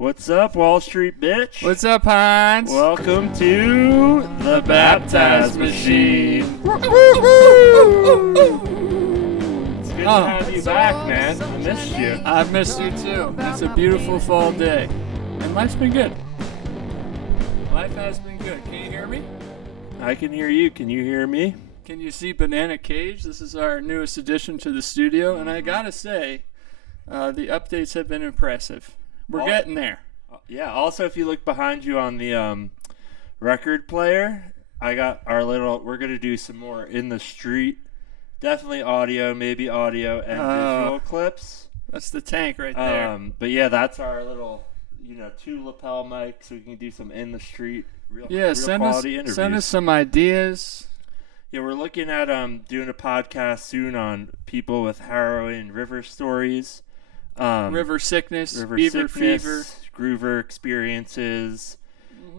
What's up, Wall Street bitch? What's up, Hans? Welcome to the Baptized Machine. It's good to have you back, man. I missed you. I've missed you too. It's a beautiful fall day. And life's been good. Life has been good. Can you hear me? I can hear you. Can you hear me? Can you see Banana Cage? This is our newest addition to the studio, and I gotta say, the updates have been impressive. We're getting there. Yeah, also if you look behind you on the record player, I got our we're going to do some more in the street. Definitely audio, maybe audio and visual clips. That's the tank right there. But yeah, that's our little, 2 lapel mics, so we can do some in the street, real quality interviews. Send us some ideas. Yeah, we're looking at doing a podcast soon on people with harrowing river stories. River sickness, beaver fever, groover experiences.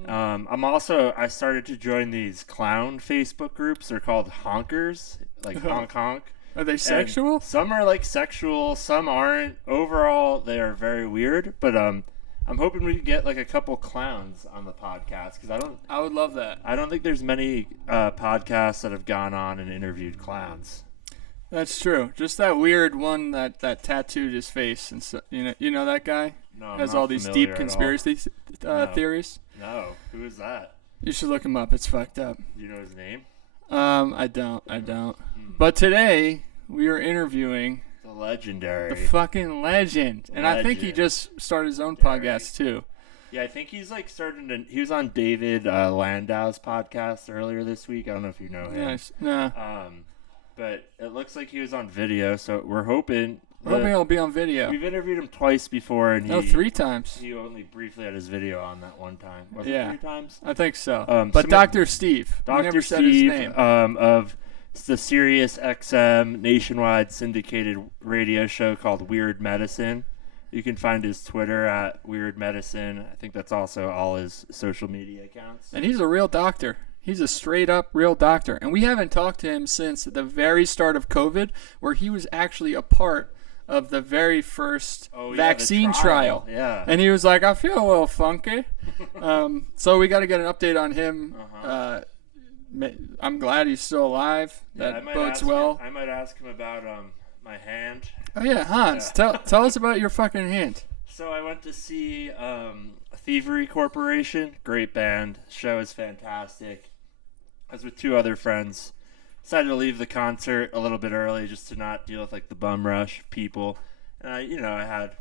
I started to join these clown Facebook groups. They're called honkers, like honk honk. Are they sexual? And some are like sexual, some aren't. Overall, they are very weird. But I'm hoping we can get like a couple clowns on the podcast because I would love that. I don't think there's many podcasts that have gone on and interviewed clowns. That's true. Just that weird one that tattooed his face, and so, you know that guy no, has all these deep conspiracy theories. No, who is that? You should look him up. It's fucked up. You know his name? I don't. But today we are interviewing the legendary, the fucking legend, and I think he just started his own podcast too. Yeah, I think he's like he was on David Landau's podcast earlier this week. I don't know if you know him. Yes. Nah. But it looks like he was on video, so we're hoping he'll be on video. We've interviewed him twice before, and 3 times. He only briefly had his video on that one time. Was it 3 times? I think so. But Dr. Steve. Dr. Steve of the Sirius XM nationwide syndicated radio show called Weird Medicine. You can find his Twitter at Weird Medicine. I think that's also all his social media accounts. And he's a real doctor. He's a straight-up real doctor. And we haven't talked to him since the very start of COVID, where he was actually a part of the very first vaccine trial. Yeah. And he was like, I feel a little funky. So we got to get an update on him. I'm glad he's still alive. That bodes well. I might ask him about my hand. Oh, yeah, Hans. Yeah. Tell us about your fucking hand. So I went to see Thievery Corporation. Great band. Show is fantastic. I was with 2 other friends. Decided to leave the concert a little bit early just to not deal with like the bum rush of people. And I had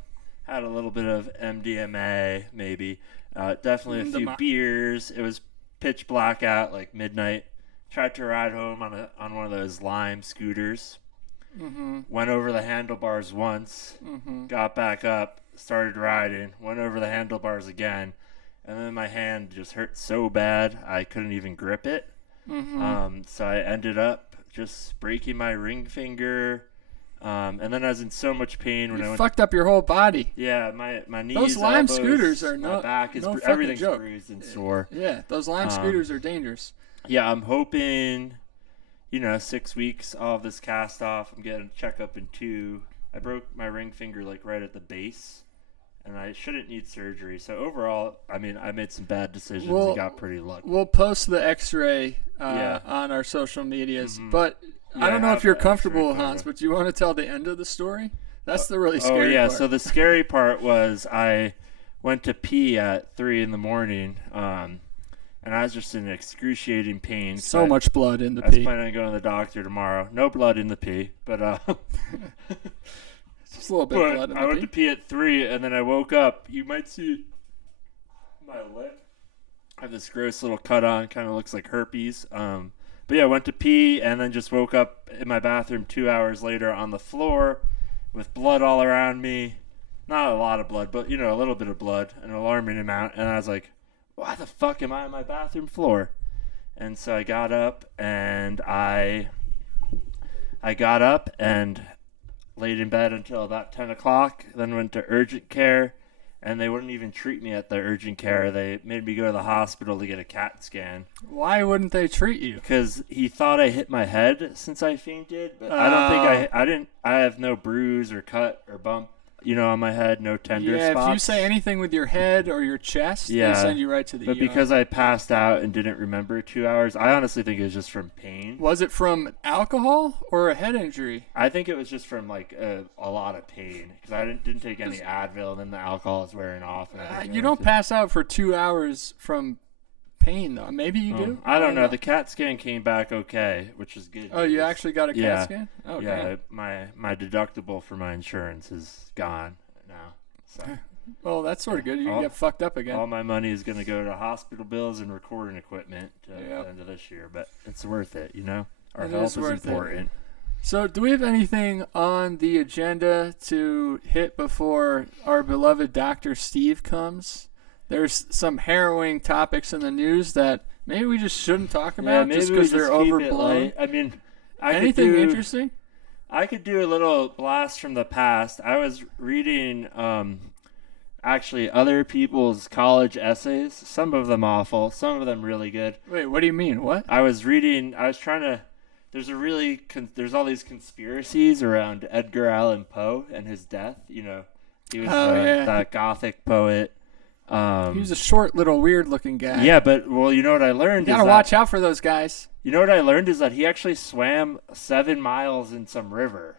a little bit of MDMA, maybe. Definitely a few beers. It was pitch black out, like midnight. Tried to ride home on one of those Lime scooters. Mm-hmm. Went over the handlebars once. Mm-hmm. Got back up. Started riding. Went over the handlebars again. And then my hand just hurt so bad I couldn't even grip it. Mm-hmm. So I ended up just breaking my ring finger. And then I was in so much pain when I went. Fucked up your whole body. Yeah, my knees. Those Lime elbows, scooters are my back is everything's bruised and sore. Yeah, those Lime scooters are dangerous. Yeah, I'm hoping, 6 weeks I'll have this cast off. I'm getting a checkup in 2. I broke my ring finger like right at the base. And I shouldn't need surgery. So overall, I made some bad decisions and got pretty lucky. We'll post the X-ray on our social medias. Mm-hmm. But I don't know if you're comfortable, Hans, but do you want to tell the end of the story? That's the really scary part. So the scary part was I went to pee at 3 in the morning, and I was just in excruciating pain. So much blood in the pee. I was planning on going to the doctor tomorrow. No blood in the pee, but... Just a little bit of blood in the pee. I went to pee at 3, and then I woke up. You might see my lip. I have this gross little cut on. Kind of looks like herpes. But yeah, I went to pee, and then just woke up in my bathroom 2 hours later on the floor with blood all around me. Not a lot of blood, but, a little bit of blood, an alarming amount. And I was like, why the fuck am I on my bathroom floor? And so I got up, and I laid in bed until about 10 o'clock, then went to urgent care, and they wouldn't even treat me at the urgent care. They made me go to the hospital to get a CAT scan. Why wouldn't they treat you? Because he thought I hit my head since I fainted, but I don't think I have no bruise or cut or bump on my head, no tender spots. Yeah, if you say anything with your head or your chest, they send you right to the ER. But because I passed out and didn't remember 2 hours, I honestly think it was just from pain. Was it from alcohol or a head injury? I think it was just from like a lot of pain because I didn't take any Advil, and then the alcohol is wearing off. And you don't pass out for 2 hours from pain, though. Maybe you do. I don't know. The CAT scan came back okay, which is good. Oh, you actually got a CAT scan? Okay. Yeah, my deductible for my insurance is gone now. So. Well, that's sort of good. You can get fucked up again. All my money is going to go to hospital bills and recording equipment at the end of this year, but it's worth it, Our health is important. So, do we have anything on the agenda to hit before our beloved Dr. Steve comes? There's some harrowing topics in the news that maybe we just shouldn't talk about just because they're overblown. I mean, anything interesting? I could do a little blast from the past. I was reading actually other people's college essays, some of them awful, some of them really good. Wait, what do you mean? What? There's all these conspiracies around Edgar Allan Poe and his death. He was that Gothic poet. He was a short, little, weird-looking guy. Yeah, but you know what I learned? You gotta watch out for those guys. You know what I learned is that he actually swam 7 miles in some river,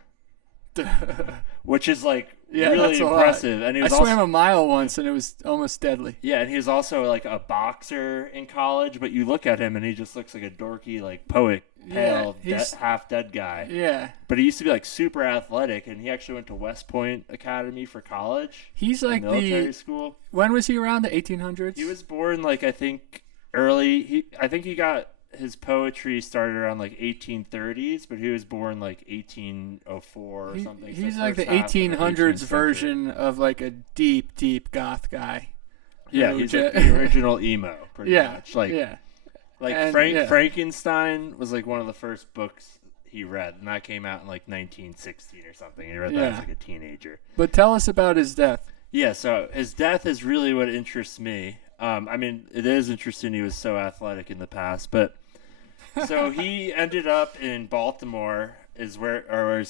which is really impressive. And I swam a mile once, and it was almost deadly. Yeah, and he was also like a boxer in college. But you look at him, and he just looks like a dorky, poet, pale, half dead guy. Yeah. But he used to be super athletic, and he actually went to West Point Academy for college. He's like military school. When was he around? The 1800s? He was born I think early. I think he got his poetry started around 1830s, but he was born 1804 or something. He's like the 1800s version of a deep goth guy. Yeah, he's the original emo, pretty much. Frankenstein was one of the first books he read, and that came out in 1916 or something. He read that as a teenager. But tell us about his death. Yeah, so his death is really what interests me. I mean, it is interesting he was so athletic in the past, but so he ended up in Baltimore his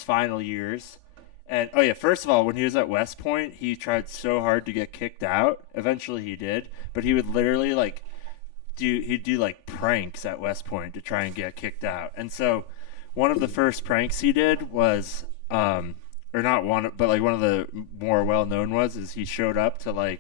final years. And first of all, when he was at West Point, he tried so hard to get kicked out. Eventually he did, but he would literally he'd do pranks at West Point to try and get kicked out. And so one of the first pranks he did was or not one, but one of the more well-known is he showed up to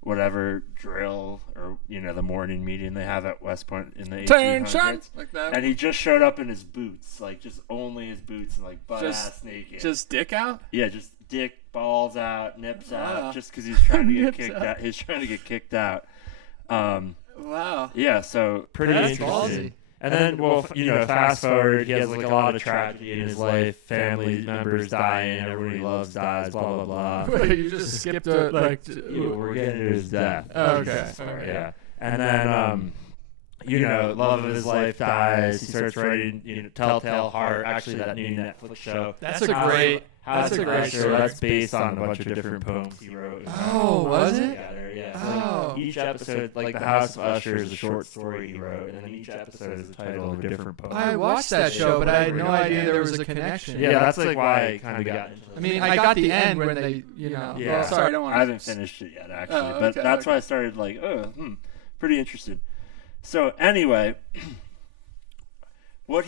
whatever drill or the morning meeting they have at West Point in the 1800s, like that, and he just showed up in his boots, just only his boots and butt ass naked, just dick out. Yeah, just dick, balls out, nips out, just because he's trying to get kicked out. He's trying to get kicked out. Wow. Yeah, so pretty interesting. Ballsy. And then, fast forward, he has a lot of tragedy in his life. Family members dying, everyone he loves dies, blah, blah, blah. Wait, you just skipped a, we're getting to his death. Oh, okay. Sorry. Yeah. And then, love of his life dies. He starts writing, Telltale Heart, actually that new Netflix show. That's a great show. That's based on a bunch of different poems he wrote. Oh, was it? Yeah. Each episode, the House of Usher is a short story he wrote, and then each episode is the title of a different poem. I watched that show, but I had no idea there was a connection. Yeah, that's why I kind of got into it. I mean, I got the end when they, Yeah. Well, sorry, I don't want to. I haven't finished it yet, actually, but that's why I started pretty interested. So anyway, what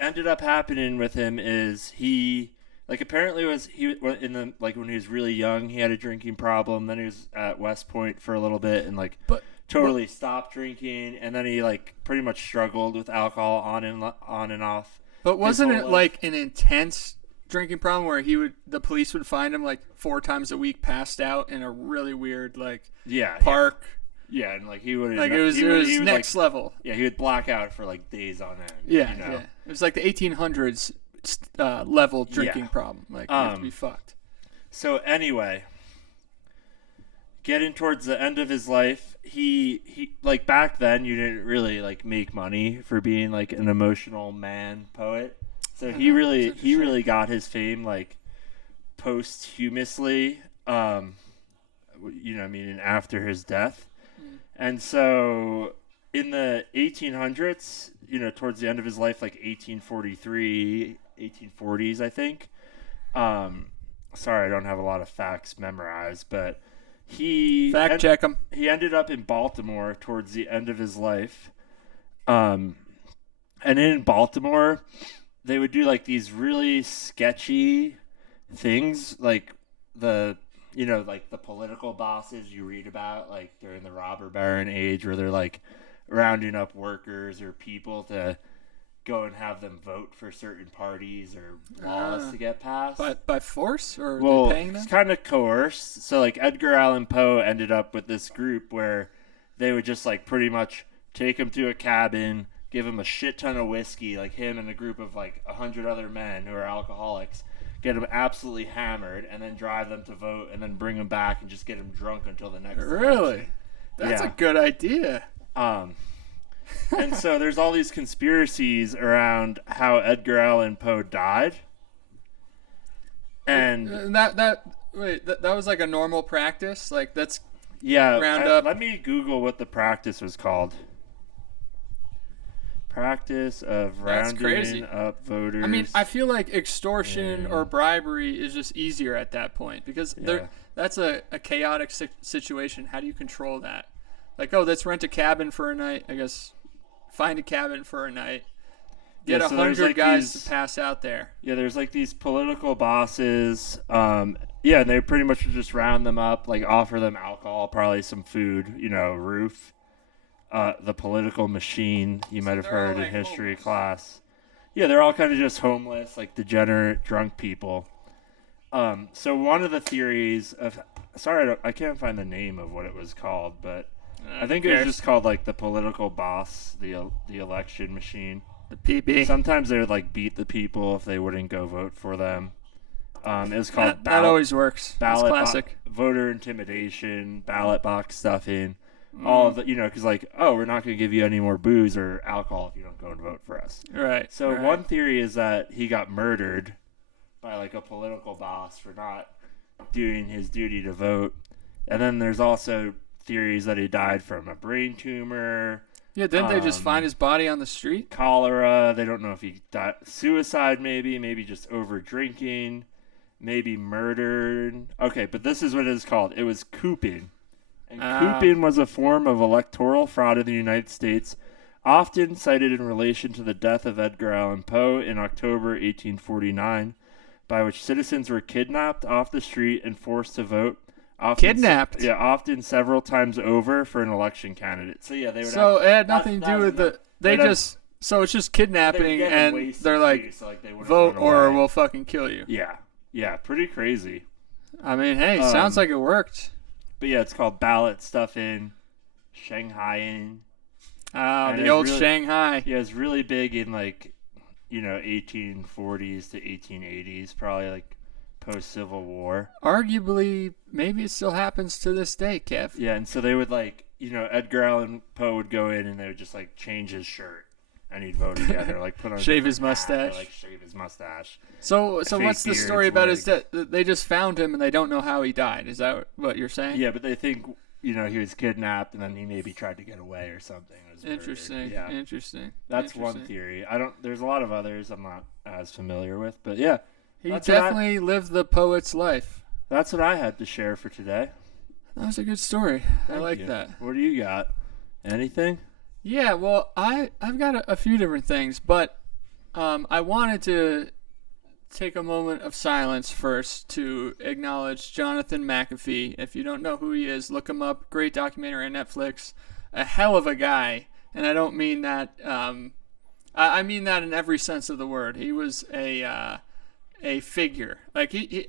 ended up happening with him is he apparently in the when he was really young, he had a drinking problem. Then he was at West Point for a little bit and totally stopped drinking, and then he pretty much struggled with alcohol on and off. But wasn't it an intense drinking problem where the police would find him 4 times a week passed out in a really weird park? Yeah, and he would it was next level. Yeah, he would black out for days on end. Yeah, yeah. It was the 1800s level drinking problem. You have to be fucked. So anyway, getting towards the end of his life, he back then you didn't really make money for being an emotional man poet. So he really got his fame posthumously. After his death. And so in the 1800s, towards the end of his life, 1843, 1840s, I think, sorry, I don't have a lot of facts memorized, but he Fact check him. he ended up in Baltimore towards the end of his life. And in Baltimore, they would do like these really sketchy things, like the political bosses you read about, like during the robber baron age, where they're like rounding up workers or people to go and have them vote for certain parties or laws to get passed. By force, or Well, they paying them? it's kind of coerced. So like Edgar Allan Poe ended up with this group where they would just like pretty much take him to a cabin, give him a shit ton of whiskey, like him and a group of like 100 other men who are alcoholics, get them absolutely hammered, and then drive them to vote, and then bring them back and just get them drunk until the next Really? election. That's Yeah. a good idea. And so there's all these conspiracies around how Edgar Allan Poe died. And That was like a normal practice. Like that's yeah, round up. let me Google what the practice was called. Practice of That's rounding crazy. up voters. I mean, I feel like extortion or bribery is just easier at that point because that's a chaotic situation. How do you control that? Like, oh, let's rent a cabin for a night. I guess find a cabin for a night. Get Yeah, so there's, 100 like, guys these- to pass out there. Yeah, there's like these political bosses. Yeah, and they pretty much would just round them up, like offer them alcohol, probably some food, roof. The political machine, you might have they're all, heard in like, history homeless. class. Yeah, they're all kind of just homeless, like degenerate, drunk people. So one of the theories of, sorry, I can't find the name of what it was called, but I think it was just called like the political boss, the election machine. The PB. Sometimes they would like beat the people if they wouldn't go vote for them. It was called That always works. That's classic. voter intimidation, ballot box stuffing, all of the, because like, oh, we're not going to give you any more booze or alcohol if you don't go and vote for us. Right. So right. one theory is that he got murdered by like a political boss for not doing his duty to vote. And then there's also theories that he died from a brain tumor, Yeah, didn't they just find his body on the street? cholera. They don't know if he died suicide, maybe just over drinking, maybe murdered. Okay, but this is what it is called. It was cooping. And cooping was a form of electoral fraud in the United States, often cited in relation to the death of Edgar Allan Poe in October 1849, by which citizens were kidnapped off the street and forced to vote. Kidnapped? Yeah, often several times over for an election candidate. So yeah, they would. So have, it had nothing to do with the. They they'd just. So it's just they were kidnapping, getting and wasted they're too, like, so, they wouldn't vote run or away. we'll fucking kill you. Yeah, pretty crazy. I mean, hey, sounds like it worked. But yeah, it's called ballot stuffing, Shanghaiing. And The it's old really- Shanghai. Yeah, it's really big in 1840s to 1880s, probably like post Civil War. Arguably, maybe it still happens to this day, Kev. Yeah, and so they would Edgar Allan Poe would go in and they would just like change his shirt and he'd vote again, or like put on a Shave his different hat, or, mustache. like shave his mustache. So fake what's the beard, story about his wig. death? They just found him and they don't know how he died. Is that what you're saying? Yeah, but they think he was kidnapped and then he maybe tried to get away or something. Was murdered. Interesting. Yeah, Interesting. that's one Interesting. theory. There's a lot of others I'm not as familiar with, but yeah, He That's what I- definitely lived the poet's life. that's what I had to share for today. That was a good story. I Thank like you. that. What do you got? Anything? Yeah, well, I've got a few different things, but I wanted to take a moment of silence first to acknowledge Jonathan McAfee. If you don't know who he is, look him up. Great documentary on Netflix. A hell of a guy, and I don't mean that. I mean that in every sense of the word. He was a figure, like he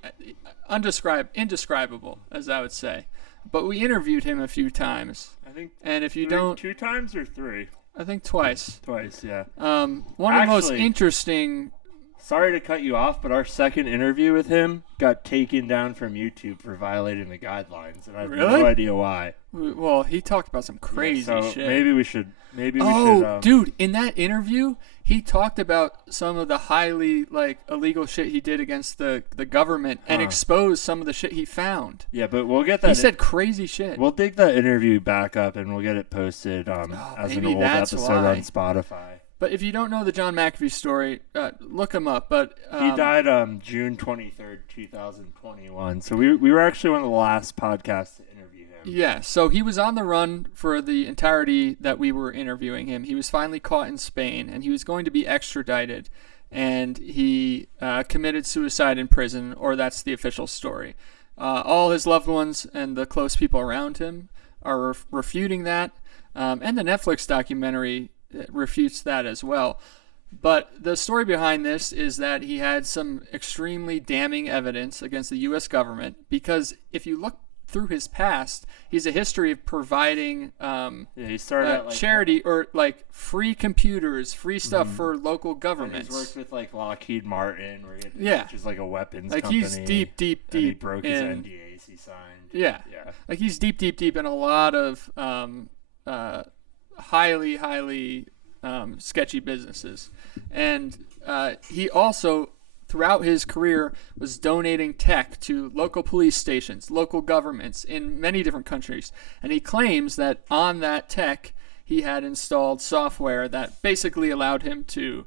indescribable, as I would say. But we interviewed him a few times, I think. and if you don't, 2 times or 3? I think twice. Twice, yeah. One of the most Actually- interesting. Sorry to cut you off, but our second interview with him got taken down from YouTube for violating the guidelines, and I have Really? no idea why. Well, he talked about some crazy so shit. maybe we should. Oh, dude! In that interview, he talked about some of the highly illegal shit he did against the government and exposed some of the shit he found. Yeah, but we'll get that. He said crazy shit. We'll dig that interview back up and we'll get it posted as an maybe old that's episode why. on Spotify. But if you don't know the John McAfee story, look him up. But he died June 23rd, 2021. So we were actually one of the last podcasts to interview him. Yeah, so he was on the run for the entirety that we were interviewing him. He was finally caught in Spain, and he was going to be extradited. And he committed suicide in prison, or that's the official story. All his loved ones and the close people around him are refuting that. And the Netflix documentary refutes that as well. But the story behind this is that he had some extremely damning evidence against the U.S. government, because if you look through his past, he's a history of providing he started at, charity or like free computers, free stuff for local governments. He's worked with like Lockheed Martin, where which is like a weapons like company. He's deep. And he broke his NDAs he signed. Yeah. Like he's deep in a lot of highly sketchy businesses, and he also, throughout his career, was donating tech to local police stations, local governments in many different countries. And he claims that on that tech, he had installed software that basically allowed him to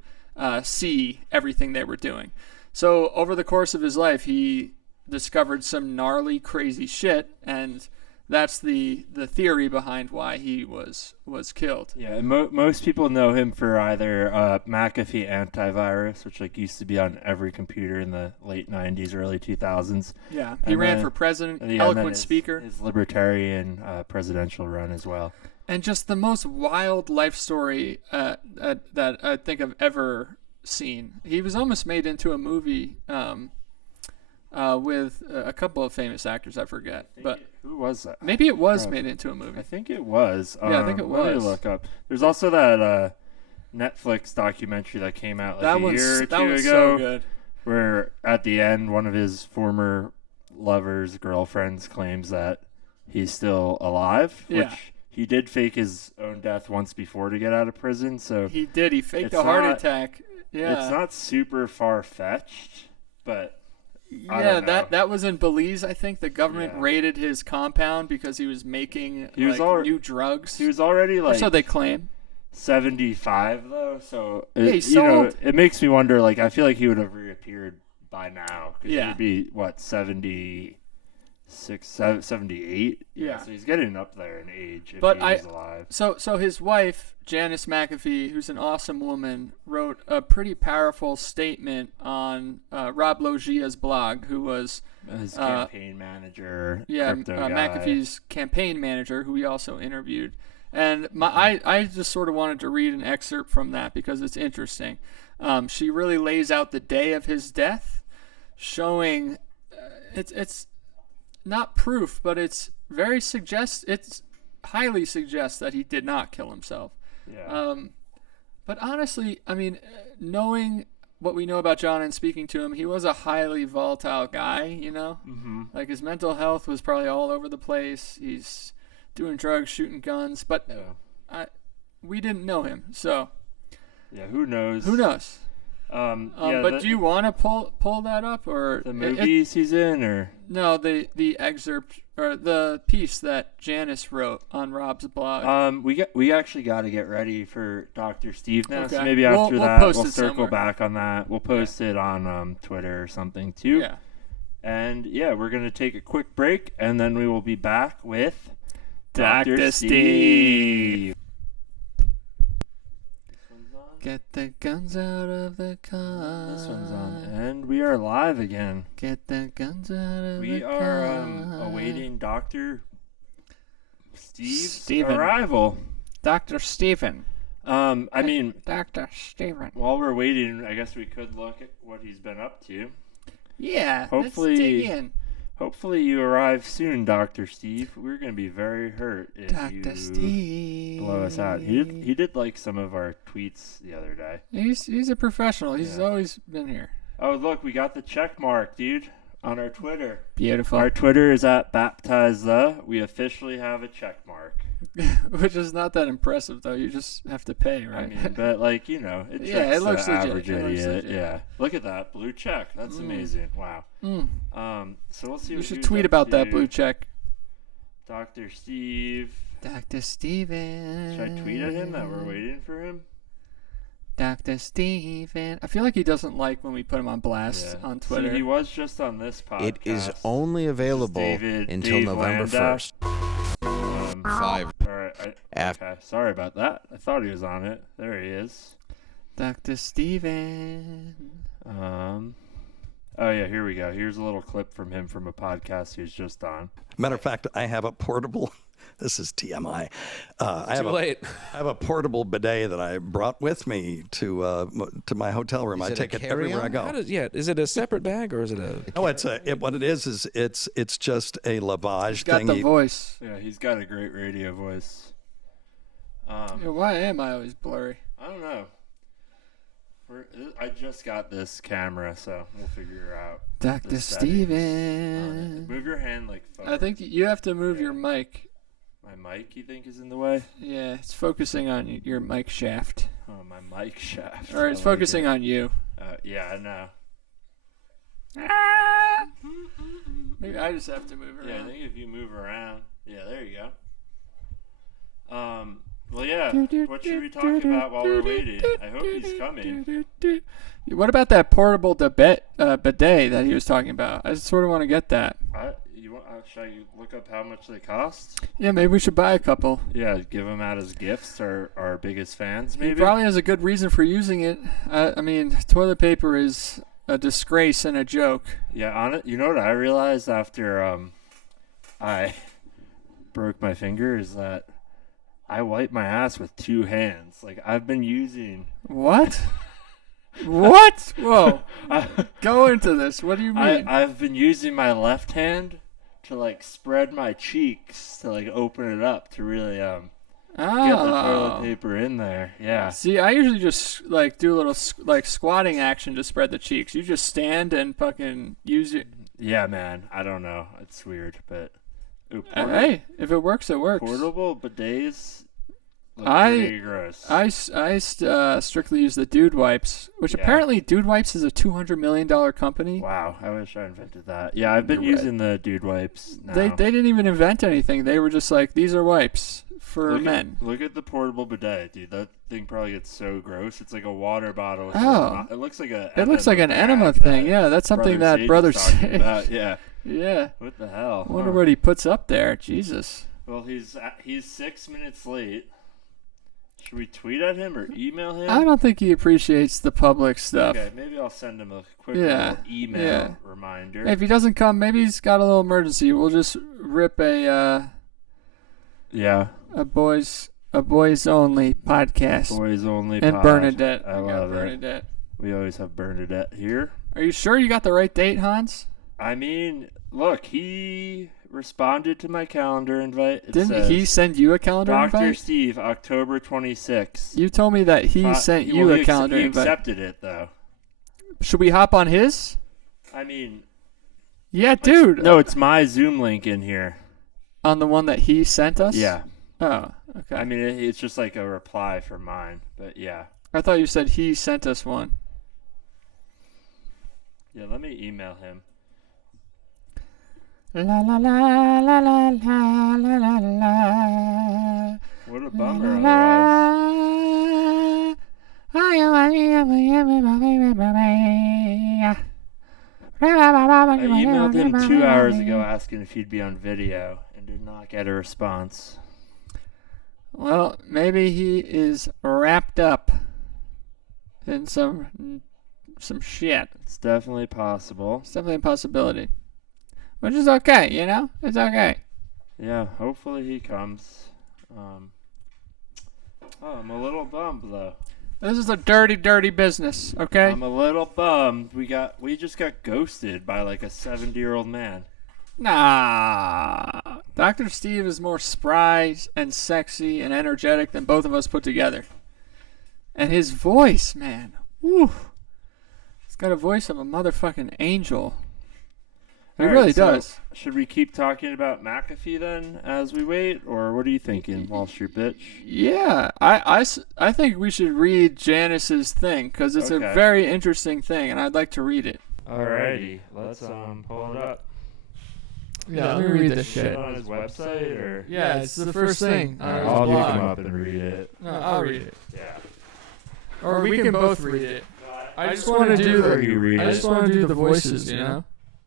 see everything they were doing. So over the course of his life, he discovered some gnarly, crazy shit, and that's the theory behind why he was killed. Yeah, and most people know him for either McAfee antivirus, which like used to be on every computer in the late 90s, early 2000s. Yeah, he ran for president, eloquent speaker. His libertarian presidential run as well. And just the most wild life story that I think I've ever seen. He was almost made into a movie with a couple of famous actors, I forget. Who was that? Maybe it was made into a movie. I think it was. Yeah, I think it was. Let me look up. There's also that Netflix documentary that came out like a year or two ago. So good. Where at the end, one of his former lovers, girlfriends, claims that he's still alive, which he did fake his own death once before to get out of prison. So he did. He faked a heart attack. Yeah, it's not super far fetched, but. Yeah, that was in Belize, I think. The government raided his compound because he was making new drugs. He was already or so they claim. 75 though, so it makes me wonder. Like, I feel like he would have reappeared by now because he would be 78. Yeah, so he's getting up there in age. If but he was alive. So his wife, Janice McAfee, who's an awesome woman, wrote a pretty powerful statement on Rob Logia's blog, who was his campaign manager. Yeah, crypto guy. McAfee's campaign manager, who we also interviewed. And I just sort of wanted to read an excerpt from that because it's interesting. She really lays out the day of his death, showing it's not proof, but it's highly suggests that he did not kill himself. Yeah. But honestly, I mean, knowing what we know about John and speaking to him, he was a highly volatile guy, you know? Mm-hmm. Like, his mental health was probably all over the place. He's doing drugs, shooting guns, but we didn't know him, so... Yeah, who knows? But do you want to pull that up, or the movies he's in, or no, the excerpt or the piece that Janice wrote on Rob's blog? We actually got to get ready for Dr. Steve now. Okay. So maybe after we'll that post we'll it circle somewhere. back on that. We'll post it on Twitter or something too. Yeah. And we're gonna take a quick break, and then we will be back with Dr. Steve. Get the guns out of the car. This one's on. And we are live again. Get the guns out of the car. We are awaiting Dr. Steve's arrival. Dr. Steven. I mean, Dr. Steven. While we're waiting, I guess we could look at what he's been up to. Yeah, let's dig in. Hopefully you arrive soon, Dr. Steve. We're going to be very hurt if you blow us out. He did like some of our tweets the other day. He's a professional. He's always been here. Oh, look, we got the check mark, dude, on our Twitter. Beautiful. Our Twitter is @baptizethe. We officially have a check mark. Which is not that impressive, though. You just have to pay, right? I mean, but like, it looks the average idiot. Yeah. Look at that blue check. That's amazing. Wow. So we'll see. You should tweet about that blue check. Dr. Steve. Dr. Steven. Should I tweet at him that we're waiting for him? Dr. Steven. I feel like he doesn't like when we put him on blast on Twitter. See, he was just on this podcast. It is only available until Dave November Landa. 1st. 5. All right. Okay, sorry about that. I thought he was on it. There he is. Dr. Steven. Oh, yeah, here we go. Here's a little clip from him from a podcast he was just on. Matter of fact, I have a portable. This is TMI. I have a portable bidet that I brought with me to my hotel room. I take it everywhere I go. Is it a separate bag or is it a? No, what it is it's just a lavage Got thing. the voice. Yeah, he's got a great radio voice. Why am I always blurry? I don't know. I just got this camera, so we'll figure out. Dr. Steven. Move your hand like forward. I think you have to move your mic. My mic, you think, is in the way? Yeah, it's focusing on your mic shaft. Oh, my mic shaft. Or it's focusing on you. Yeah, I know. Maybe I just have to move around. Yeah, I think if you move around. Yeah, there you go. Well, yeah. What should we talk about while we're waiting? I hope he's coming. What about that portable bidet that he was talking about? I sort of want to get that. Should I look up how much they cost? Yeah, maybe we should buy a couple. Yeah, give them out as gifts to our biggest fans, maybe? He probably has a good reason for using it. I mean, toilet paper is a disgrace and a joke. Yeah, you know what I realized after I broke my finger is that I wipe my ass with 2 hands. Like, I've been using... What? What? Whoa. Go into this. What do you mean? I've been using my left hand to, like, spread my cheeks to, like, open it up to really get the toilet paper in there. Yeah. See, I usually just, like, do a little, like, squatting action to spread the cheeks. You just stand and fucking use it. Yeah, man. I don't know. It's weird, but... Hey, if it works, it works. Portable bidets look pretty gross. I strictly use the Dude Wipes, which apparently Dude Wipes is a $200 million company. Wow, I wish I invented that. Yeah, I've been using the Dude Wipes now. They didn't even invent anything. They were just like, these are wipes for men. Look at the portable bidet, dude. That thing probably gets so gross. It's like a water bottle. Oh. It looks like an enema thing. Yeah, that's something that Brother Sage about. Yeah. Yeah. What the hell? I wonder what he puts up there. Jesus. Well, he's 6 minutes late. Should we tweet at him or email him? I don't think he appreciates the public stuff. Okay, maybe I'll send him a quick little email reminder. Hey, if he doesn't come, maybe he's got a little emergency. We'll just rip a boys only podcast. Boys only and pod. Bernadette. I love it. We always have Bernadette here. Are you sure you got the right date, Hans? I mean, look, he responded to my calendar invite. Didn't he send you a calendar invite? Dr. Steve, October 26th. You told me that he sent you a calendar invite. He accepted it, though. Should we hop on his? I mean... Yeah, dude. No, it's my Zoom link in here. On the one that he sent us? Yeah. Oh, okay. I mean, it's just like a reply for mine, but yeah. I thought you said he sent us one. Yeah, let me email him. La la la la la la la la la. What a bummer it was. I emailed him 2 hours ago asking if he'd be on video and did not get a response. Well, maybe he is wrapped up in some shit. It's definitely possible. It's definitely a possibility. Which is okay, you know? It's okay. Yeah, hopefully he comes. I'm a little bummed, though. This is a dirty, dirty business, okay? I'm a little bummed. We just got ghosted by like a 70-year-old man. Nah. Dr. Steve is more spry and sexy and energetic than both of us put together. And his voice, man. Woo. He's got a voice of a motherfucking angel. He really does. Should we keep talking about McAfee then as we wait? Or what are you thinking, Wall Street bitch? Yeah. I think we should read Janice's thing because it's a very interesting thing and I'd like to read it. Alrighty. Let's pull it up. Yeah, let me read this shit. On his website or? Yeah, it's the first thing. I'll look him up and read it. No, I'll read it. Yeah. Or we can both read it. I just want to do the voices, you know?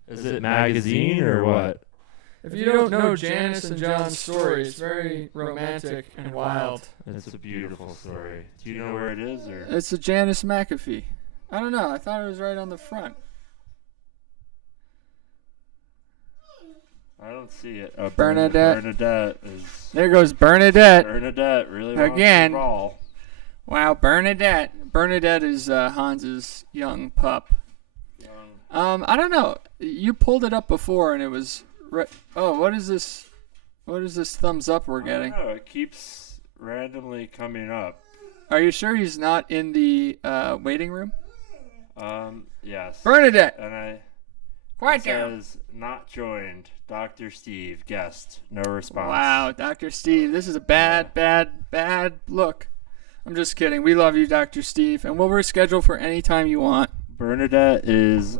Is it magazine or what? If you don't know Janice and John's story, it's very romantic and wild. It's a beautiful story. Do you know where it is? Or? It's a Janice McAfee. I don't know. I thought it was right on the front. I don't see it. Oh, Bernadette. Bernadette is. There goes Bernadette. Bernadette really wants Again. the ball. Wow, Bernadette. Bernadette is Hans's young pup. I don't know. You pulled it up before, and it was. Oh, what is this? What is this thumbs up we're getting? I don't know. It keeps randomly coming up. Are you sure he's not in the waiting room? Yes. Bernadette. And Quiet it down. says not joined. Dr. Steve guest. No response. Wow, Dr. Steve, this is a bad look. I'm just kidding. We love you, Dr. Steve, and we'll reschedule for any time you want. Bernadette is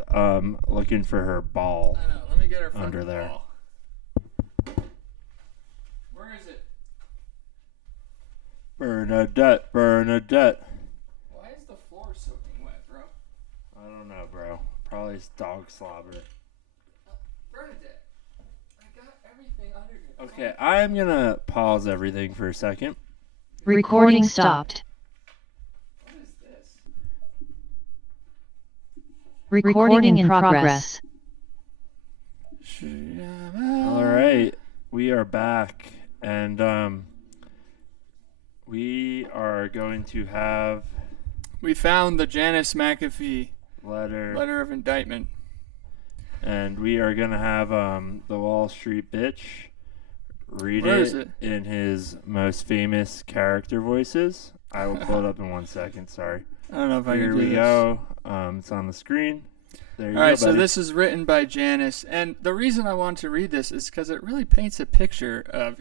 looking for her ball. I know. Let me get her under there. ball. Where is it? Bernadette. Why is the floor soaking wet, bro? I don't know, bro. Probably it's dog slobber. Bernadette, I got everything under here. Okay, I'm gonna pause everything for a second. Recording stopped. What is this? Recording in progress. All right, we are back, and we are going to have We found the Janice McAfee letter of indictment. and we are gonna have the Wall Street bitch read Where is it? in his most famous character voices. I will pull it up in 1 second. Sorry. I don't know if I Here can do we this. go. It's on the screen. There you All go, right, so buddy. this is written by Janice, and the reason I want to read this is because it really paints a picture of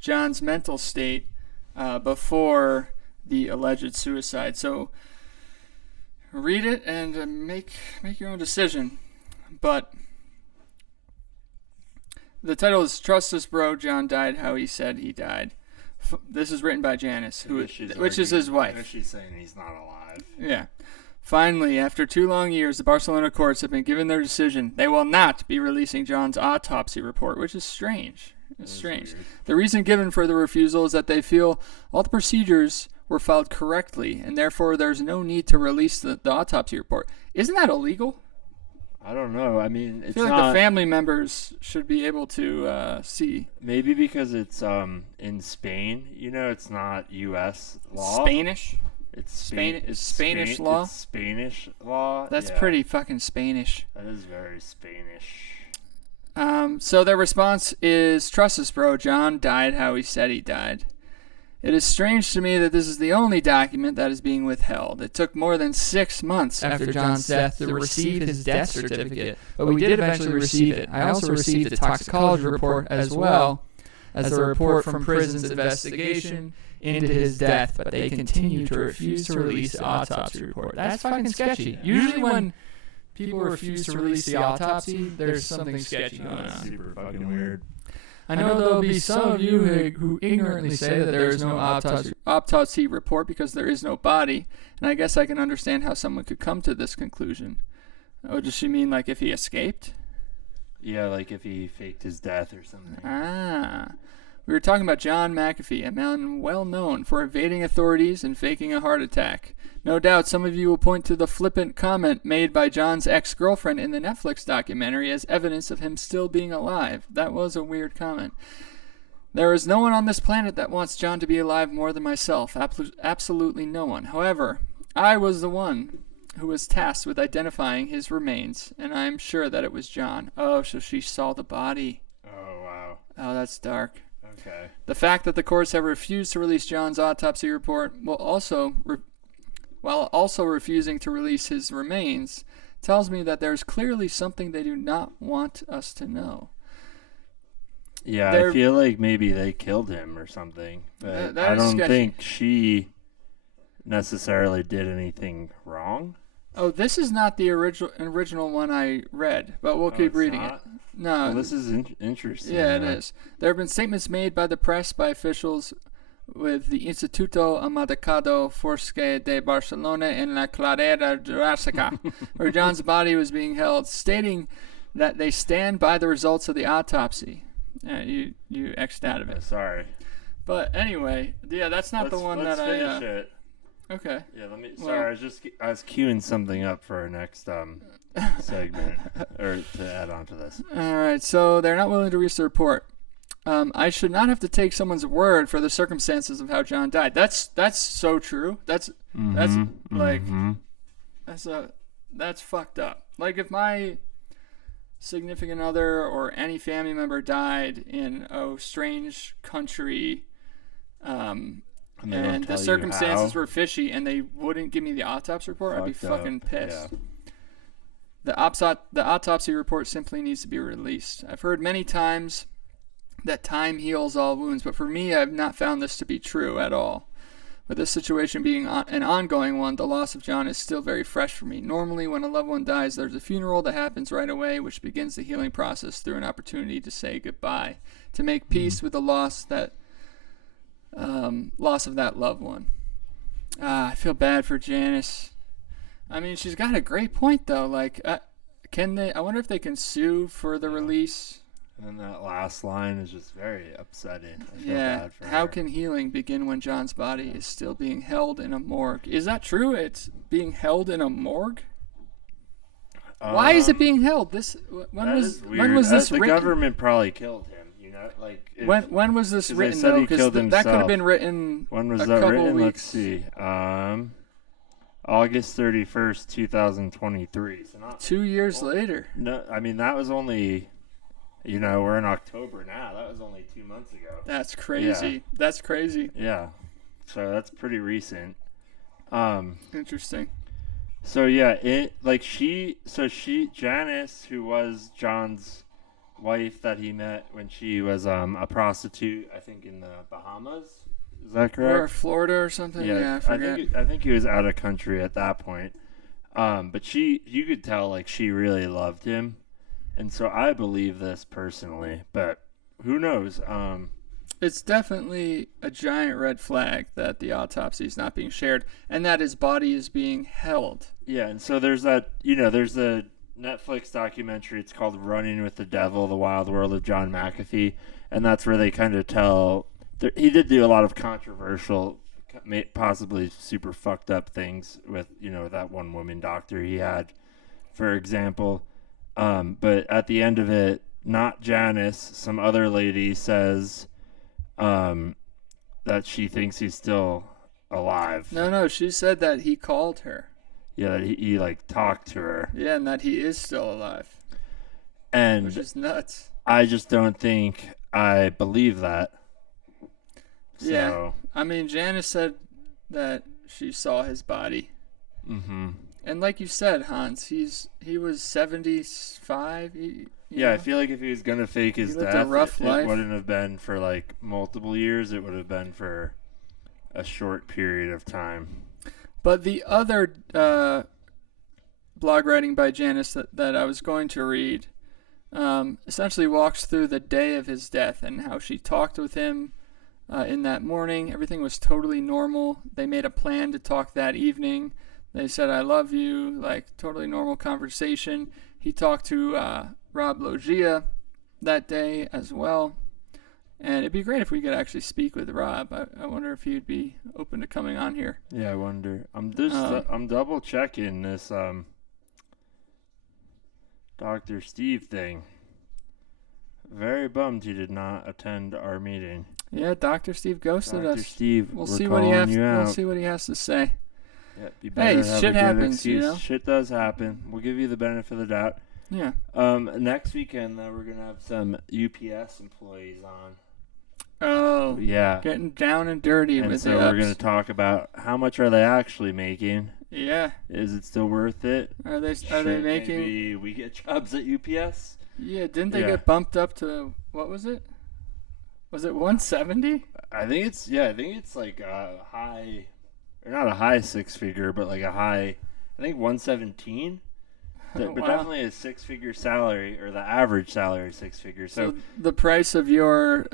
John's mental state before the alleged suicide. So read it and make your own decision. But the title is "Trust Us, Bro. John died how he said he died." This is written by Janice, which is his wife. She's saying he's not alive. Yeah. Finally, after 2 long years, the Barcelona courts have been given their decision. They will not be releasing John's autopsy report, which is strange. It's strange. Weird. The reason given for the refusal is that they feel all the procedures were followed correctly, and therefore there's no need to release the autopsy report. Isn't that illegal? I don't know. I mean, I it's feel like not. the family members should be able to see. Maybe because it's in Spain. You know, it's not U.S. law. Spanish? It's Spanish law? It's Spanish law. That's Yeah, pretty fucking Spanish. That is very Spanish. So their response is, "Trust us, bro. John died how he said he died." It is strange to me that this is the only document that is being withheld. It took more than 6 months after John's death to receive his death certificate, but we did eventually receive it. I also received a toxicology report as well as a report from prison's investigation into his death, but they continue to refuse to release the autopsy report. That's fucking sketchy. Usually when people refuse to release the autopsy, there's something sketchy going on. Super fucking weird. I know there'll be some of you who ignorantly say that there is no autopsy report because there is no body, and I guess I can understand how someone could come to this conclusion. Oh, does she mean like if he escaped? Yeah, like if he faked his death or something. We were talking about John McAfee, a man well known for evading authorities and faking a heart attack. No doubt some of you will point to the flippant comment made by John's ex-girlfriend in the Netflix documentary as evidence of him still being alive. That was a weird comment. There is no one on this planet that wants John to be alive more than myself. Absolutely no one. However, I was the one who was tasked with identifying his remains, and I am sure that it was John. Oh, so she saw the body. Oh, wow. Oh, that's dark. Okay. The fact that the courts have refused to release John's autopsy report while also refusing to release his remains tells me that there's clearly something they do not want us to know. Yeah, I feel like maybe they killed him or something, but that I is don't sketchy. think she necessarily did anything wrong. Oh, this is not the original one I read, but we'll keep it's reading not? it. No, Well, this is interesting. yeah, it is. There have been statements made by the press, by officials, with the Instituto Medicado Forense de Barcelona in la Cladera Jurásica, where John's body was being held, stating that they stand by the results of the autopsy. You X'd out of it. Sorry. But anyway, yeah, that's not the one let's that finish it. Okay. Yeah, sorry, I was queuing something up for our next segment, or to add on to this. All right, so they're not willing to release the report. I should not have to take someone's word for the circumstances of how John died. That's so true. That's fucked up. Like if my significant other or any family member died in a strange country, and the circumstances were fishy, and they wouldn't give me the autopsy report, I'd be fucking pissed. Yeah. The autopsy report simply needs to be released. I've heard many times that time heals all wounds, but for me, I've not found this to be true at all. With this situation being an ongoing one, the loss of John is still very fresh for me. Normally, when a loved one dies, there's a funeral that happens right away, which begins the healing process through an opportunity to say goodbye, to make peace with the loss of that loved one. I feel bad for Janice. I mean, she's got a great point though. Like, can they? I wonder if they can sue for the release. And then that last line is just very upsetting. I feel bad for how her. can healing begin when John's body is still being held in a morgue? Is that true? It's being held in a morgue? Why is it being held? When was this the written? The government probably killed him. You know, like when was this written? Said though, he killed that could have been written. When was a that couple written? Weeks. Let's see. August 31st, 2023. So not 2 years later. No, I mean that was only. You know, we're in October now. That was only 2 months ago. That's crazy. Yeah. That's crazy. Yeah. So that's pretty recent. Interesting. So yeah, Janice, who was John's wife that he met when she was a prostitute, I think in the Bahamas. Is that correct? Or Florida or something? Yeah, I forget. I think he was out of country at that point. But you could tell like she really loved him. And so I believe this personally, but who knows? It's definitely a giant red flag that the autopsy is not being shared and that his body is being held. Yeah, and so there's the Netflix documentary. It's called Running with the Devil, The Wild World of John McAfee. And that's where they kind of tell... He did do a lot of controversial, possibly super fucked up things with, that one woman doctor he had, for example... but at the end of it, not Janice, some other lady says that she thinks he's still alive. No, she said that he called her. Yeah, that he talked to her. Yeah, and that he is still alive. And which is nuts. I just don't think I believe that. Yeah, I mean, Janice said that she saw his body. Mm-hmm. And like you said, Hans, he was 75. I feel like if he was gonna fake his death, it life. wouldn't have been for like multiple years. It would have been for a short period of time. But the other blog writing by Janice that I was going to read essentially walks through the day of his death and how she talked with him in that morning. Everything was totally normal. They made a plan to talk that evening. They said, I love you, like totally normal conversation. He talked to Rob Loggia that day as well. And it'd be great if we could actually speak with Rob. I wonder if he'd be open to coming on here. Yeah, I wonder. I'm double checking this Dr. Steve thing. Very bummed he did not attend our meeting. Yeah, Dr. Steve ghosted us. Dr. Steve, we'll see what he has to say. Yeah, hey, shit happens, excuse. Shit does happen. We'll give you the benefit of the doubt. Yeah. Next weekend, though, we're going to have some UPS employees on. Oh. Yeah. Getting down and dirty and with so we're going to talk about how much are they actually making. Yeah. Is it still worth it? Are they making... Maybe we get jobs at UPS? Yeah, didn't they get bumped up to... What was it? Was it 170? I think it's like a high... Or not a high six figure, but like a high, I think 117. But definitely a six-figure salary, or the average salary is six-figure. So the price of your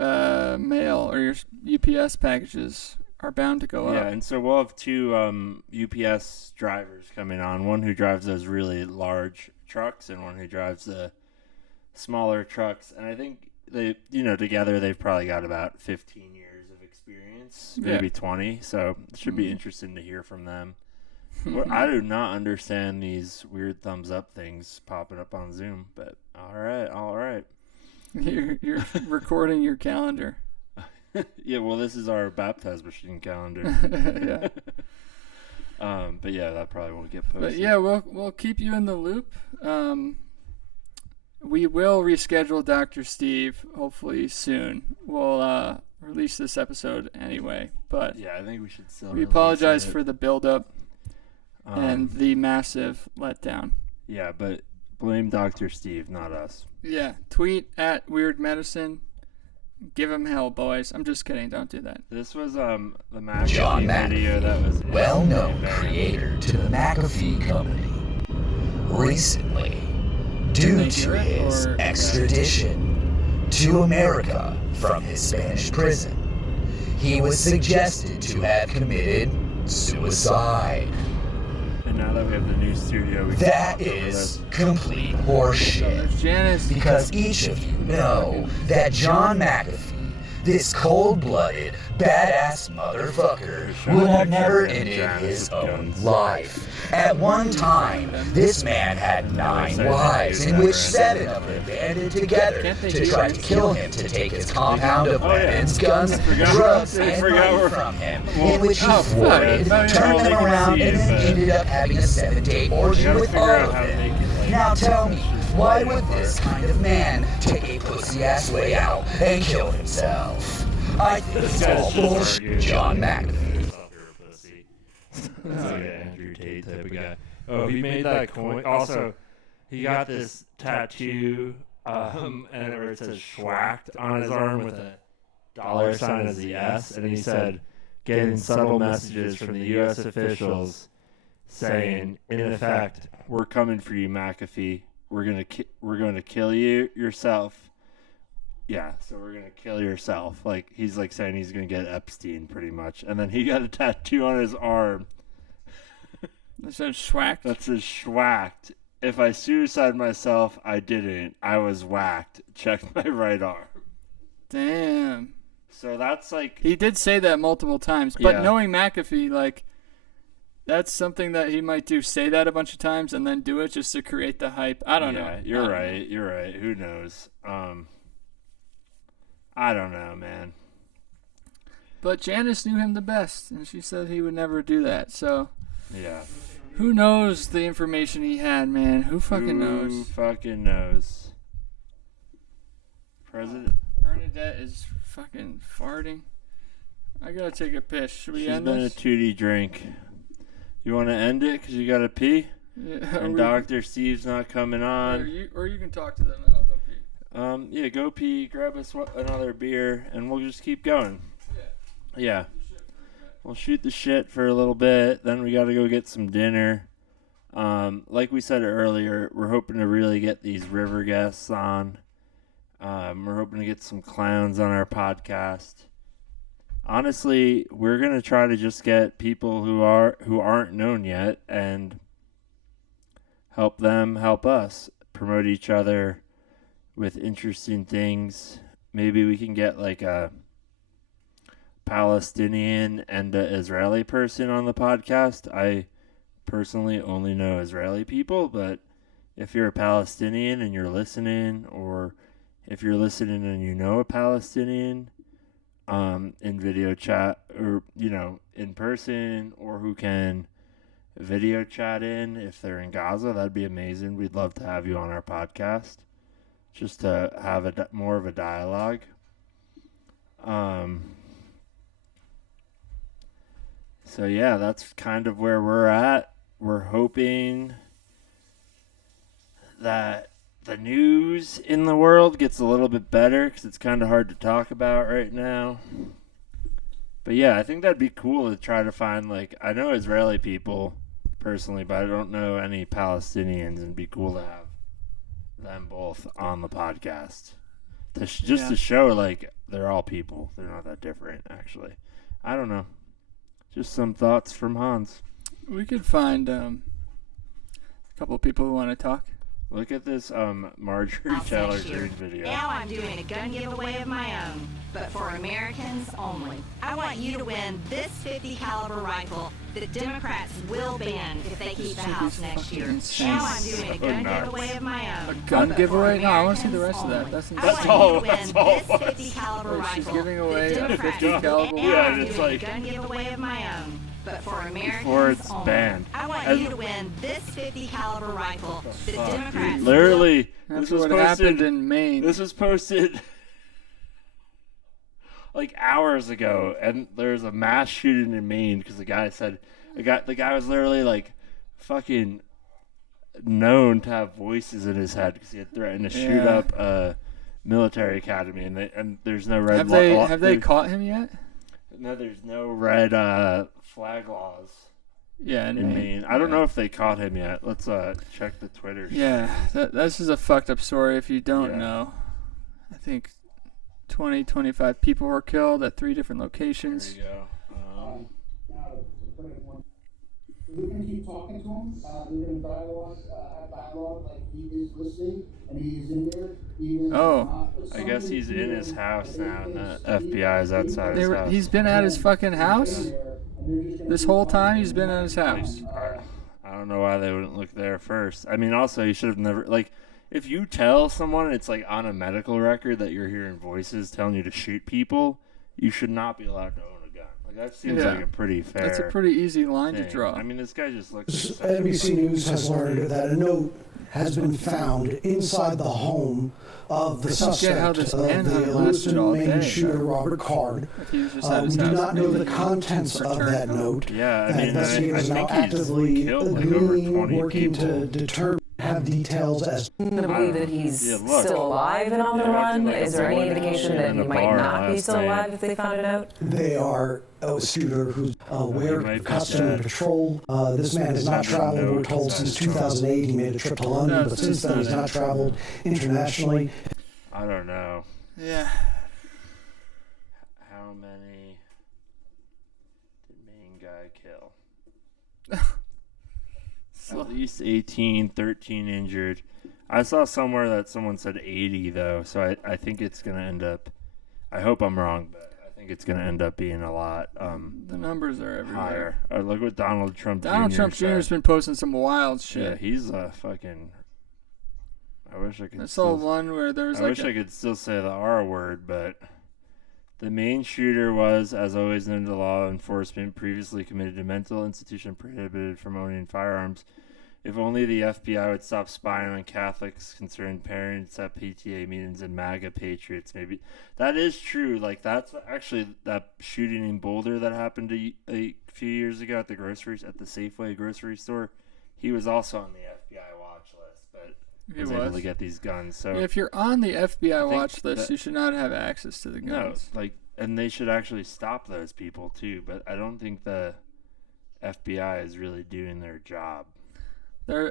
mail or your UPS packages are bound to go up. Yeah, and so we'll have two UPS drivers coming on. One who drives those really large trucks, and one who drives the smaller trucks. And I think they, together they've probably got about 15 years of experience, maybe 20. So it should be interesting to hear from them. I do not understand these weird thumbs up things popping up on Zoom, but all right. You're recording your calendar. Yeah, well, this is our baptize machine calendar. Yeah. But yeah, that probably won't get posted. But yeah, we'll keep you in the loop. We will reschedule Dr. Steve hopefully soon. We'll release this episode anyway, but yeah, I think we should still. We apologize for the build-up and the massive letdown. Yeah, but blame Dr. Steve, not us. Yeah, tweet at Weird Medicine. Give him hell, boys. I'm just kidding. Don't do that. This was the McAfee video that was well-known creator to the McAfee company. Recently, due to his extradition to America from his Spanish prison, he was suggested to have committed suicide. And now that we have the new studio, that is complete horseshit. Because each of you know that John McAfee, this cold-blooded, badass motherfucker, would have never ended his own life. At one time, this man had 9 wives, in which 7 of them banded together to try to kill him to take his compound of weapons, guns, drugs, and money from him, in which he thwarted, turned them around, and then ended up having a 7-day orgy with all of them. Now tell me, why would this kind of man take a pussy-ass way out and kill himself? I think it's all bullshit, John McAfee. That's like an Andrew Tate type of guy. Oh, he made that coin. Also, he got this tattoo, and where it says "schwacked" on his arm with a dollar sign as the S, and he said, getting subtle messages from the U.S. officials saying, in effect, "We're coming for you, McAfee. We're gonna kill you yourself." Yeah, so we're gonna kill yourself. Like he's like saying he's gonna get Epstein pretty much, and then he got a tattoo on his arm. That says schwacked. That says schwacked. If I suicide myself, I didn't. I was whacked. Check my right arm. Damn. So that's like he did say that multiple times, but knowing McAfee, like that's something that he might do. Say that a bunch of times and then do it just to create the hype. I don't know. You're right. You're right. Who knows? I don't know, man. But Janice knew him the best, and she said he would never do that. So, yeah. Who knows the information he had, man? Who fucking knows? Who fucking knows? President Bernadette is fucking farting. I gotta take a piss. Should we end this? She's been a tootie drink. You want to end it because you gotta pee? Yeah, and Dr. Steve's not coming on. Or you can talk to them. I'll go pee. Yeah, go pee, grab us another beer, and we'll just keep going. Yeah. We'll shoot the shit for a little bit, then we gotta go get some dinner. Like we said earlier, we're hoping to really get these river guests on. We're hoping to get some clowns on our podcast. Honestly, we're gonna try to just get people who aren't known yet and help them help us promote each other with interesting things. Maybe we can get like a Palestinian and an Israeli person on the podcast. I personally only know Israeli people, but if you're a Palestinian and you're listening, or if you're listening and you know a Palestinian in video chat, or in person, or who can video chat in if they're in Gaza, that'd be amazing. We'd love to have you on our podcast just to have more of a dialogue. So yeah, that's kind of where we're at. We're hoping that the news in the world gets a little bit better, because it's kind of hard to talk about right now. But yeah, I think that'd be cool to try to find, like, I know Israeli people personally, but I don't know any Palestinians, and it'd be cool to have them both on the podcast. To show, like, they're all people. They're not that different, actually. I don't know. Just some thoughts from Hans. We could find a couple of people who want to talk. Look at this Marjorie Taylor Greene video. Now I'm doing a gun giveaway of my own, but for Americans only. I want you to win this .50 caliber rifle that Democrats will ban if they keep the House next year. Now I'm doing a gun giveaway of my own. A gun giveaway? No, I want to see the rest of that. That's insane. That's all. That's all. This .50 caliber rifle. She's giving away a that 50 Democrats caliber. Now Yeah, I'm it's doing like a gun giveaway of my own. But for Americans before it's only. banned. I want you to win this .50 caliber rifle that Democrats literally, That's this was what posted, happened in Maine. This was posted like hours ago, and there was a mass shooting in Maine because the guy was literally like fucking known to have voices in his head because he had threatened to shoot up a military academy, and there's no red. Have they caught him yet? No, there's no red flag laws. Yeah, in Maine. I don't know if they caught him yet. Let's check the Twitter. Yeah, this is a fucked up story if you don't know. I think 25 people were killed at 3 different locations. There you go. We're going to keep talking to him. We're going to have dialogue like he is listening and he is in there. I guess he's in his house now, and the FBI is outside his house. He's been at his fucking house? This whole time he's been at his house? I don't know why they wouldn't look there first. I mean, also, you should have never, like, if you tell someone it's, like, on a medical record that you're hearing voices telling you to shoot people, you should not be allowed to own a gun. Like, that seems like a pretty fair That's a pretty easy line thing. to draw. I mean, this guy just looks... NBC News has learned that a note has been found inside the home of the suspect of the Lewiston, Maine shooter, Robert Card. We do not know the contents of that note. Yeah, I mean, investigators are now actively working to determine have details as to believe that he's still alive and on the run? Is there any indication that he might not be still alive if they found a note? They are a shooter who's aware of custom and patrol. This man has not traveled, we're told, since 2008. He made a trip to London, but since then he's not traveled internationally. I don't know. Yeah. How many did Maine guy kill? At least 18, 13 injured. I saw somewhere that someone said 80, though, so I think it's going to end up... I hope I'm wrong, but I think it's going to end up being a lot the numbers are everywhere. higher. Look what Donald Trump Jr. Donald Trump Jr. has been posting some wild shit. Yeah, he's a fucking... I wish I could... I saw one where there was I wish I could still say the R word, but... The main shooter was, as always known to law enforcement, previously committed a mental institution prohibited from owning firearms. If only the FBI would stop spying on Catholics, concerned parents at PTA meetings, and MAGA patriots. Maybe that is true. Like, that's actually that shooting in Boulder that happened a few years ago at the Safeway grocery store. He was also on the FBI watch list, but was able to get these guns. So if you're on the FBI watch list, you should not have access to the guns. No, and they should actually stop those people too. But I don't think the FBI is really doing their job. I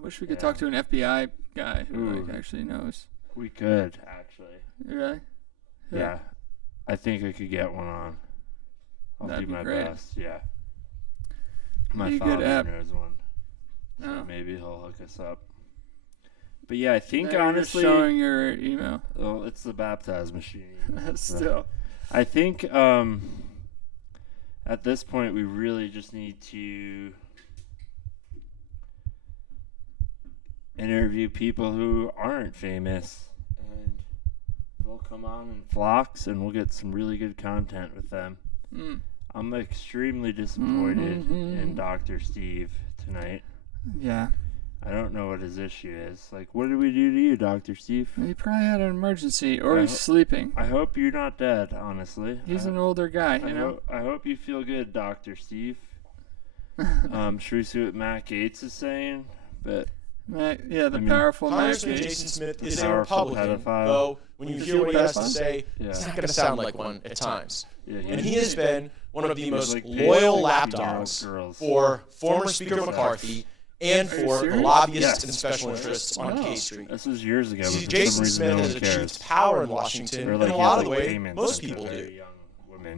wish we could talk to an FBI guy who actually knows. We could, actually. Really? Yeah. I think I could get one on. I'll do my best. Yeah. My father knows one. So maybe he'll hook us up. But yeah, I think honestly... You're showing your email. Well, it's the baptize machine. Still. I think... at this point, we really just need to interview people who aren't famous, and they'll come on in flocks, and we'll get some really good content with them. I'm extremely disappointed in Dr. Steve tonight. Yeah. I don't know what his issue is. Like, what did we do to you, Dr. Steve? He probably had an emergency, or he's sleeping. I hope you're not dead, honestly. He's an older guy, you know? I hope you feel good, Dr. Steve. Should we see what Matt Gaetz is saying? But Powerful Congressman Jason Smith is a Republican, though when you hear what he has to say, it's not going to sound like one at times. And he has been one of the most loyal lapdogs for former Speaker McCarthy and for the lobbyists and special interests on K Street. This was years ago. See, Jason Smith has achieved power in Washington in a lot of the way most people do.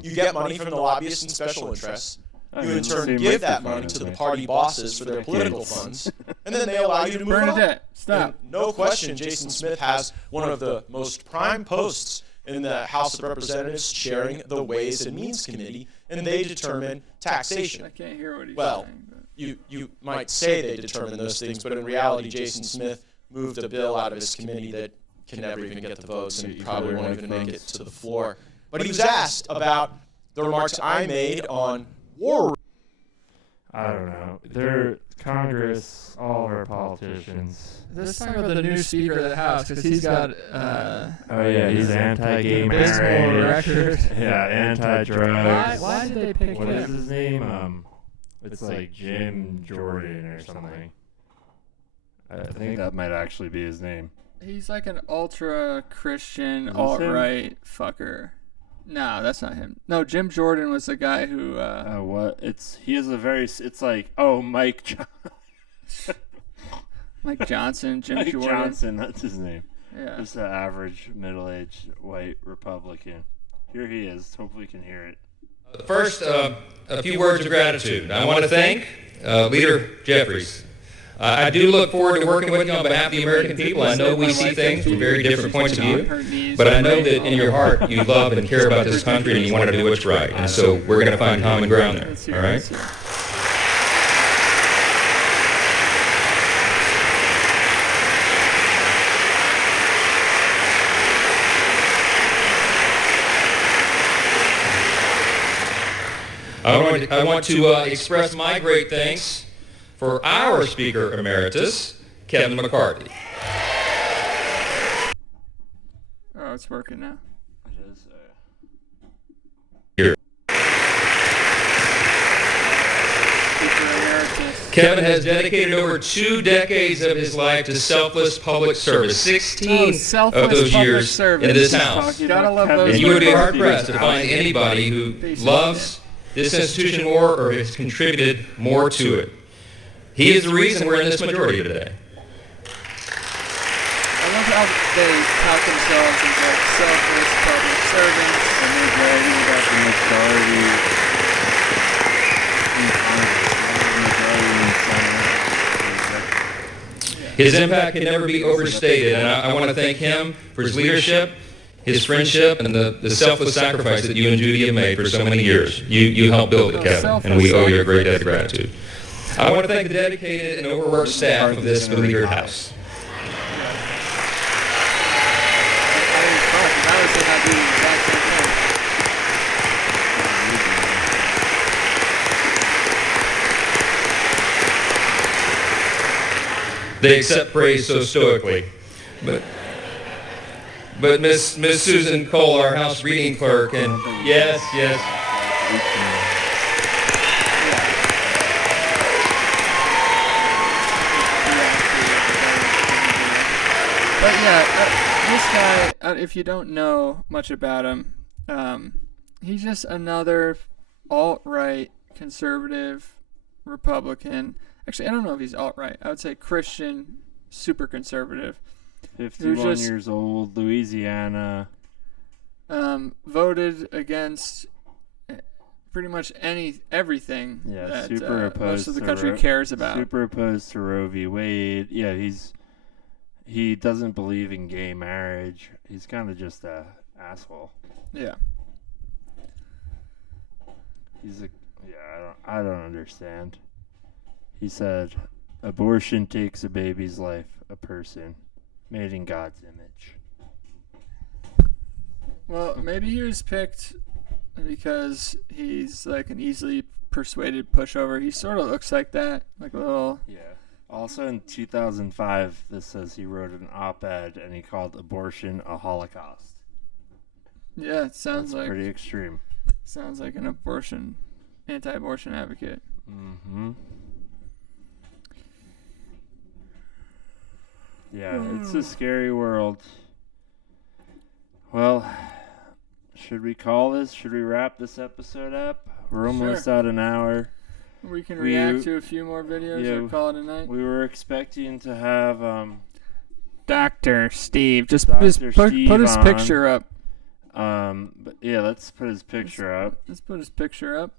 You get money from the lobbyists and special interests. You in turn give that money to the party bosses for their political funds, and then they allow you to move on. Stop. And no question, Jason Smith has one of the most prime posts in the House of Representatives chairing the Ways and Means Committee, and they determine taxation. I can't hear what he's saying. You might say they determine those things, but in reality, Jason Smith moved a bill out of his committee that can never even get the votes and probably won't even make it to the floor. But he was asked about the remarks I made on war. I don't know. They're Congress, all of our politicians. Let's talk about the new Speaker of the House, because he's got he's anti-gay marriage. Yeah, anti-drugs. Why did they pick him? What is his name? It's like Jim Jordan or something. I think that might actually be his name. He's like an ultra-Christian, alt-right fucker. No, that's not him. No, Jim Jordan was the guy who. What? He has a very. It's like Mike. Mike Johnson, Jim Mike Jordan. Johnson, that's his name. Yeah. Just an average middle-aged white Republican. Here he is. Hopefully, you can hear it. First, a few words of gratitude. I want to thank Leader Jeffries. I do look forward to working with you on behalf of the American people. I know we see things from very different points of view, but I know that in your heart you love and care about this country and you want to do what's right. And so we're going to find common ground there. All right? I want to express my great thanks for our Speaker Emeritus, Kevin McCarthy. Oh, it's working now. It is. Here. Kevin has dedicated over 2 decades of his life to selfless public service, 16 of those years in this House. And you would be hard-pressed to find anybody who loves this institution more or has contributed more to it. He is the reason we're in this majority today. I love how they tout themselves as like selfless public servants and they're bragging about the majority in Congress. His impact can never be overstated, and I want to thank him for his leadership, his friendship, and the selfless sacrifice that you and Judy have made for so many years. You helped build it, Kevin, and we owe you a great debt of gratitude. I want to thank the dedicated and overworked staff of this beleaguered House. They accept praise so stoically. But Miss Susan Cole, our House reading clerk, and yes. But yeah, this guy, if you don't know much about him, he's just another alt-right conservative Republican. Actually, I don't know if he's alt-right. I would say Christian, super conservative. 51 years old, Louisiana. Voted against pretty much everything that most of the country cares about. Super opposed to Roe v. Wade. Yeah, he doesn't believe in gay marriage. He's kind of just a asshole. Yeah. I don't understand. He said, abortion takes a baby's life, a person made in God's image. Well, maybe he was picked because he's like an easily persuaded pushover. He sort of looks like that, like a little... Yeah. Also in 2005, this says he wrote an op-ed and he called abortion a holocaust. Yeah, it sounds like... pretty extreme. Sounds like an anti-abortion advocate. Mm-hmm. Yeah, it's a scary world. Well, should we call this? Should we wrap this episode up? We're almost at an hour. We can react to a few more videos or call it a night. We were expecting to have Dr. Steve. Just Dr. put his picture up. But yeah, let's put his picture up. Let's put his picture up.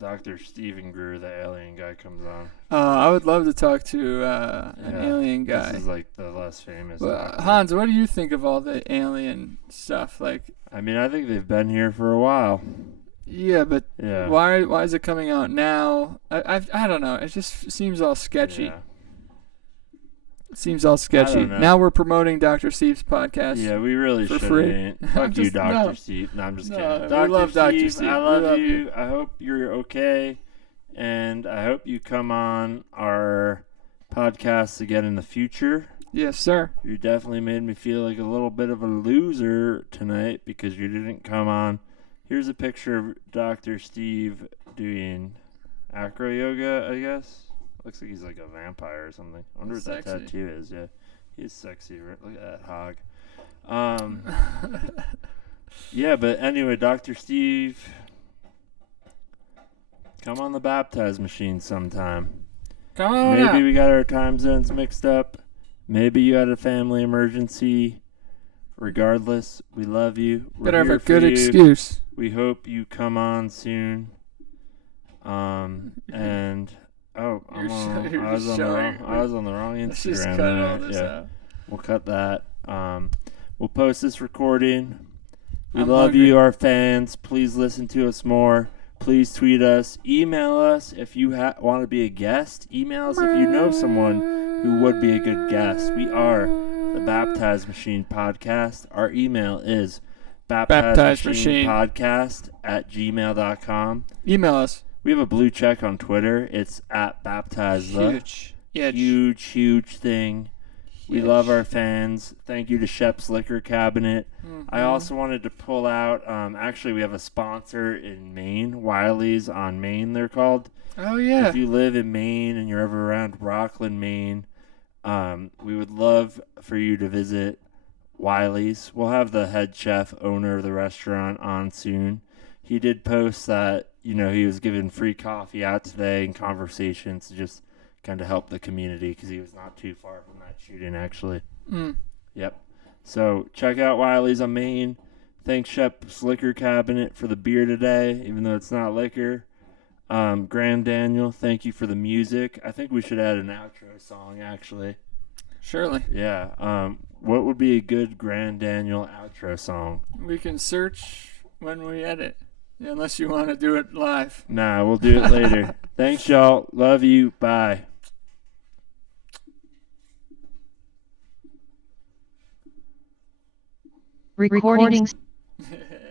Dr. Steven Greer, the alien guy, comes on. I would love to talk to an alien guy. This is like the less famous. Hans, what do you think of all the alien stuff? Like, I mean, I think they've been here for a while. Yeah, but why is it coming out now? I don't know. It just seems all sketchy. Yeah. It seems all sketchy. Now we're promoting Dr. Steve's podcast. Yeah, we really for should. Free. Fuck you, Dr. Steve. No, I'm just kidding. We love Dr. Steve. I love you. I hope you're okay, and I hope you come on our podcast again in the future. Yes, sir. You definitely made me feel like a little bit of a loser tonight because you didn't come on. Here's a picture of Dr. Steve doing acro yoga, I guess. Looks like he's like a vampire or something. I wonder what that tattoo is. Yeah, he's sexy. Right? Look at that hog. Yeah, but anyway, Dr. Steve, come on the baptize machine sometime. Come on Maybe we got our time zones mixed up. Maybe you had a family emergency. Regardless, we love you. We're Better have here a good for you. excuse. We hope you come on soon. And I was on the wrong Instagram. Let's just cut all this out. We'll cut that. We'll post this recording. We love you, our fans. Please listen to us more. Please tweet us. Email us if you want to be a guest. Email us if you know someone who would be a good guest. We are the Baptize Machine Podcast. Our email is baptizemachinepodcast@gmail.com. Email us. We have a blue check on Twitter. It's @baptizela. Huge thing. We love our fans. Thank you to Shep's Liquor Cabinet. Mm-hmm. I also wanted to pull out, actually we have a sponsor in Maine, Wiley's on Maine they're called. Oh yeah. If you live in Maine and you're ever around Rockland, Maine, we would love for you to visit Wiley's. We'll have the head chef, owner of the restaurant on soon. He did post that, he was giving free coffee out today and conversations to just kind of help the community because he was not too far from that shooting, actually. Yep. So check out Wiley's on Maine. Thanks, Shep's Liquor Cabinet, for the beer today, even though it's not liquor. Grand Daniel, thank you for the music. I think we should add an outro song, actually. Surely. Yeah. What would be a good Grand Daniel outro song? We can search when we edit. Unless you want to do it live. Nah, we'll do it later. Thanks, y'all. Love you. Bye. Recording.